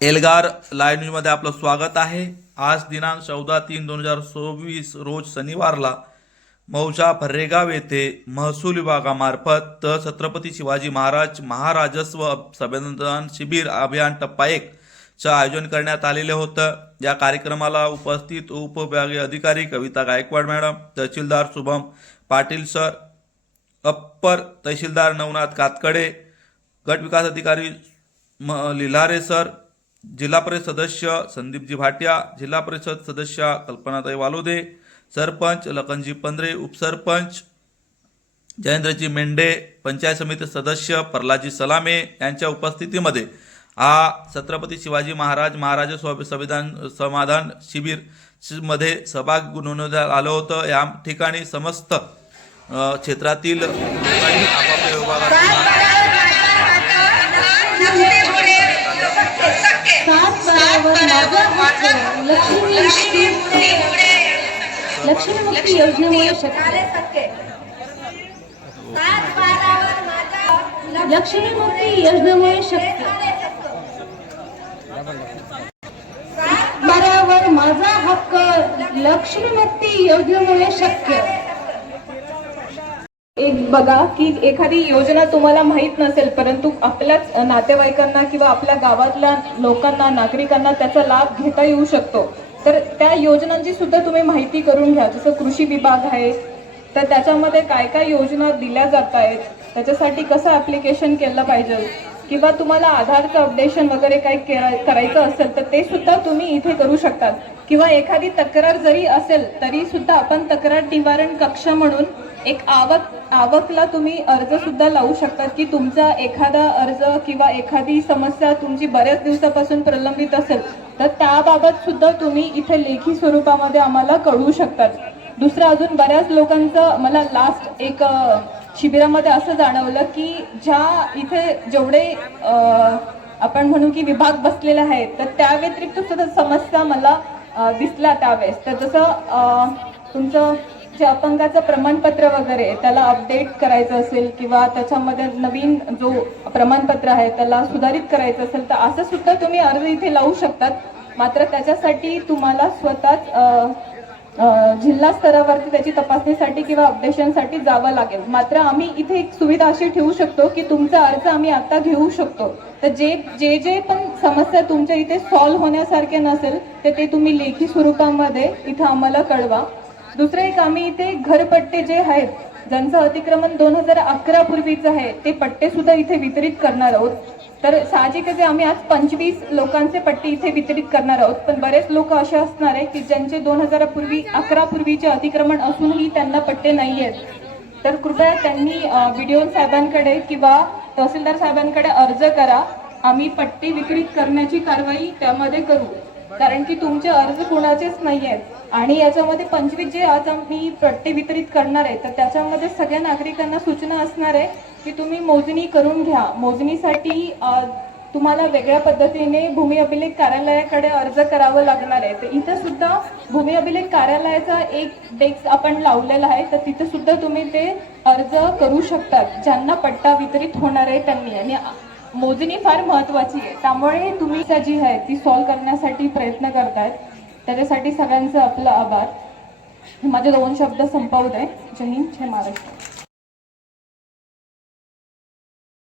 Elgar live न्यूजमध्ये आपलं स्वागत आहे। आज दिनांक 14/3/2024 रोज शनिवारला मौजा फर्रेगाव येथे महसूल विभागामार्फत छत्रपती शिवाजी महाराज महाराजस्व संबंधन शिबिर अभियान टप्पा 1 चे आयोजन करण्यात आलेले होतं। या कार्यक्रमाला उपस्थित उपविभागीय अधिकारी कविता गायकवाड मॅडम, तहसीलदार शुभम पाटील सर, अप्पर तहसीलदार नवनाथ कातकडे, गट विकास अधिकारी लिल्हारे सर, जिल्हा परिषद सदस्य संदीपजी भाटिया, जिल्हा परिषद सदस्य कल्पनाताई वालोदे, सरपंच लखनजी पंधरे, उपसरपंच जयेंद्रजी मेंढे, पंचायत समिती सदस्य प्रल्हादजी सलामे यांच्या उपस्थितीमध्ये हा छत्रपती शिवाजी महाराज संविधान समाधान शिबिर मध्ये सहभाग नोंदवण्यात आलं होतं। या ठिकाणी समस्त क्षेत्रातील लोकांनी आपापल्या विभागात लक्ष्मीमुक्ती योजनेमुळे शक्य बरोबर माझा हक्क लक्ष्मीमुक्ती योजनेमुळे शक्य। एक बघा की एखादी योजना तुम्हाला माहित नसेल, परंतु आपल्याच नातेवाईकांना किंवा आपल्या गावातल्या लोकांना नागरिकांना त्याचा लाभ घेता येऊ शकतो, तर त्या योजनांची सुद्धा तुम्ही माहिती करून घ्या। जसं कृषी विभाग आहे तर त्याच्यामध्ये काय काय योजना दिल्या जात आहेत, त्याच्यासाठी कसं ऍप्लिकेशन केलं पाहिजे, किंवा तुम्हाला आधारचं अपडेशन वगैरे काही करायचं असेल तर ते सुद्धा तुम्ही इथे करू शकतात। किंवा एखादी तक्रार जरी असेल तरी सुद्धा आपण तक्रार निवारण कक्ष म्हणून एक आवकला तुम्ही अर्ज सुद्धा लावू शकतात की तुमचा एखादा अर्ज किंवा एखादी समस्या तुमची बऱ्याच दिवसापासून प्रलंबित असेल तर त्याबाबत सुद्धा तुम्ही इथे लेखी स्वरूपामध्ये आम्हाला कळवू शकतात। दुसरं अजून बऱ्याच लोकांचं मला लास्ट एक शिबिरामध्ये असं जाणवलं की ज्या इथे जेवढे आपण म्हणू की विभाग बसलेले आहेत तर त्या व्यतिरिक्त सुद्धा समस्या मला दिसल्या त्यावेळेस। तर जसं तुमचं जे अपंगाचं प्रमाणपत्र वगैरे त्याला अपडेट करायचं असेल किंवा त्याच्यामध्ये नवीन जो प्रमाणपत्र आहे त्याला सुधारित करायचं असेल तर असं सुद्धा तुम्ही अर्ज इथे लावू शकतात। मात्र त्याच्यासाठी तुम्हाला स्वतःच जिल्हा स्तरावरती त्याची तपासणीसाठी किंवा अपडेशनसाठी जावं लागेल। मात्र आम्ही इथे एक सुविधा अशी ठेवू शकतो की तुमचा अर्ज आम्ही आता घेऊ शकतो, तर जे पण समस्या तुमच्या इथे सॉल्व्ह होण्यासारखे नसेल ते तुम्ही लेखी स्वरूपामध्ये इथे आम्हाला कळवा। दुसरं एक आम्ही इथे घरपट्टे जे आहेत ज्यांचं अतिक्रमण 2011 पूर्वीचं आहे ते पट्टे सुद्धा इथे वितरित करणार आहोत। तर साहजिकच आम्ही आज 25 लोकांचे पट्टे इथे वितरित करणार आहोत, पण बरेच लोक असे असणार आहे की ज्यांचे 2011 पूर्वीचे अतिक्रमण असूनही त्यांना पट्टे नाही आहेत, तर कृपया त्यांनी BDO साहेबांकडे किंवा तहसीलदार साहेबांकडे अर्ज करा। आम्ही पट्टे वितरित करण्याची कारवाई त्यामध्ये करू, कारण की तुमचे अर्ज कोणाचेच नाही आहेत। आणि याच्यामध्ये 25 जे आज आम्ही पट्टे वितरित करणार आहे तर त्याच्यामध्ये सगळ्या नागरिकांना सूचना असणार आहे की तुम्ही मोजणी करून घ्या। मोजणीसाठी तुम्हाला वेगळ्या पद्धतीने भूमी अभिलेख कार्यालयाकडे अर्ज करावं लागणार आहे। तर इथं सुद्धा भूमी अभिलेख कार्यालयाचा एक डेस्क आपण लावलेला आहे, तर तिथे सुद्धा तुम्ही ते अर्ज करू शकतात ज्यांना पट्टा वितरित होणार आहे त्यांनी। आणि मोजणी फार महत्वाची आहे, त्यामुळे तुम्ही जी आहे ती सॉल्व्ह करण्यासाठी प्रयत्न करतायत, त्याच्यासाठी सगळ्यांचं आपलं आभार। माझे 2 शब्द संपवत आहे। जय हिंद, जय महाराष्ट्र।